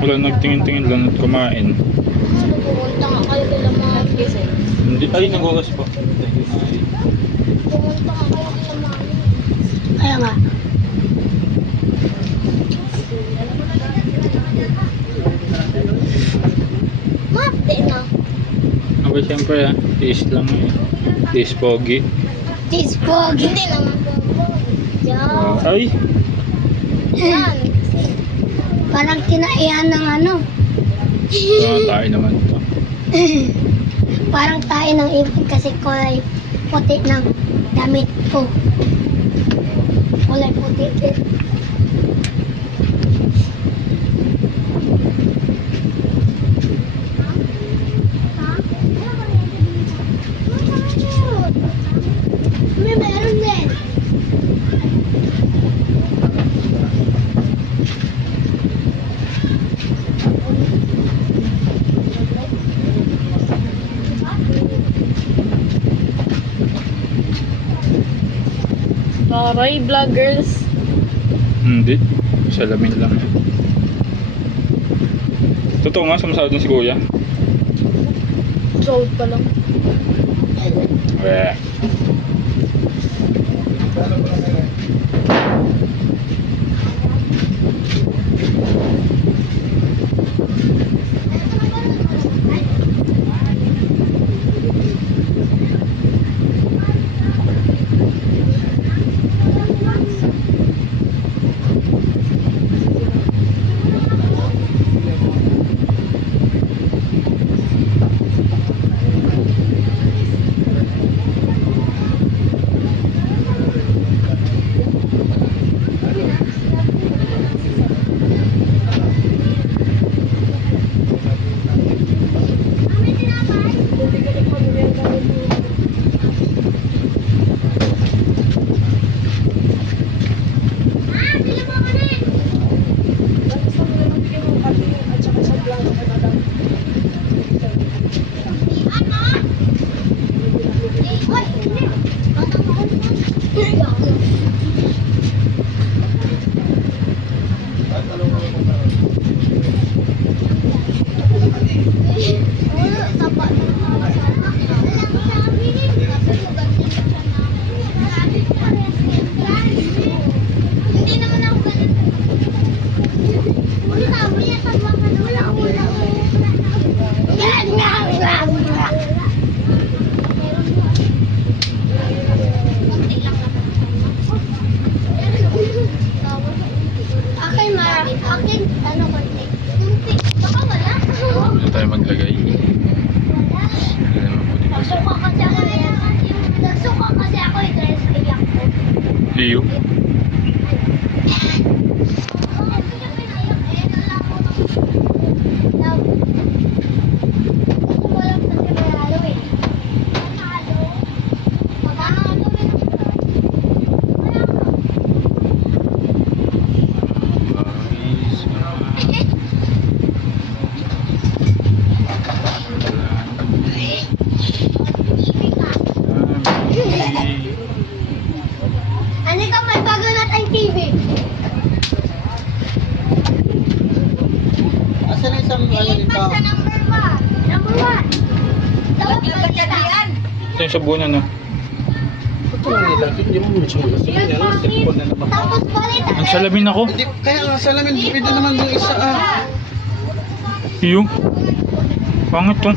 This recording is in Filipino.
Wala nagtingin-tingin lang at kumain. Pumunta nga kayo nila mami. Hindi, ay, nagugas po. Pumunta nga kayo nila mami. Kaya nga. Mati na. Aba, siyempre ah. Tiis lang eh. Tiis pogi. Tis pogi. Hindi naman po. Ay, Yan. Parang kinaihan ng ano. ah, tayo naman to. Parang tayo ng ipon kasi kulay puti ng damit ko. Kulay puti din. Taray, vloggers. Hindi. Salamin lang. Totoo nga, sumasahod na si Kuya. Sold pa lang. Weh. Hindi naman ako ganun. Wala ka, wala ka, wala ka, wala ka. Akin, ano konti. Kunti. Baka wala. Hindi tayo maglagay. Nagsuka kasi ako. Nagsuka kasi ako sa iyak ko. Liyo. Ano ka may bago na tayong TV? Asan ang isang ano Ilipat nito? sa number one. Number one. Dapat balita. Ito yung sabunan no. Ito lang nila. Hindi mo mo siya gusto. Hindi ano, cellphone na naman. Tapos balita. Ang salamin ako. Hindi, kaya nga salamin, pwede naman yung isa ah. Iyo. Pangit to.